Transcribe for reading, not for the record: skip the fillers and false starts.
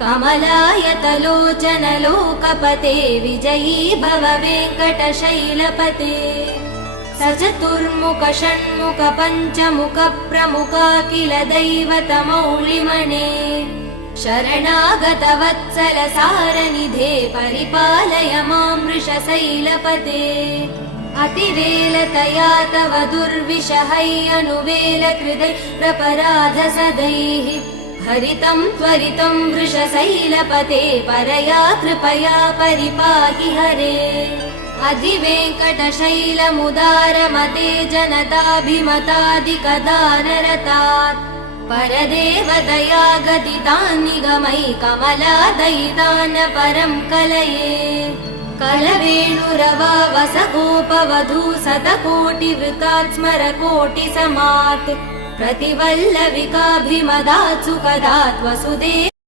कमलायतलोचन लोकपते विजयी भव वेङ्कटशैलपते सचतुर्मुख षण्मुख पञ्चमुख प्रमुखाखिल दैवतमौलिमणे शरणागत वत्सल सारनिधे परिपालय मां वृषशैलपते अतिवेलतया तव दुर्विषहै अनुवेल कृदै प्रपराध सदैः हरितं त्वरितं वृषशैलपते परया कृपया परिपाहि हरे अधिवेङ्कटशैलमुदारमते जनताभिमतादिकदानरतात् परदेवदया गदितान् निगमै कमलादयितान् परं कलये कलवेणुरवा वसगोपवधू शतकोटिवृतात् स्मरकोटिसमात् प्रतिवल्लविकाभिमदात् सुखदात् वसुदेव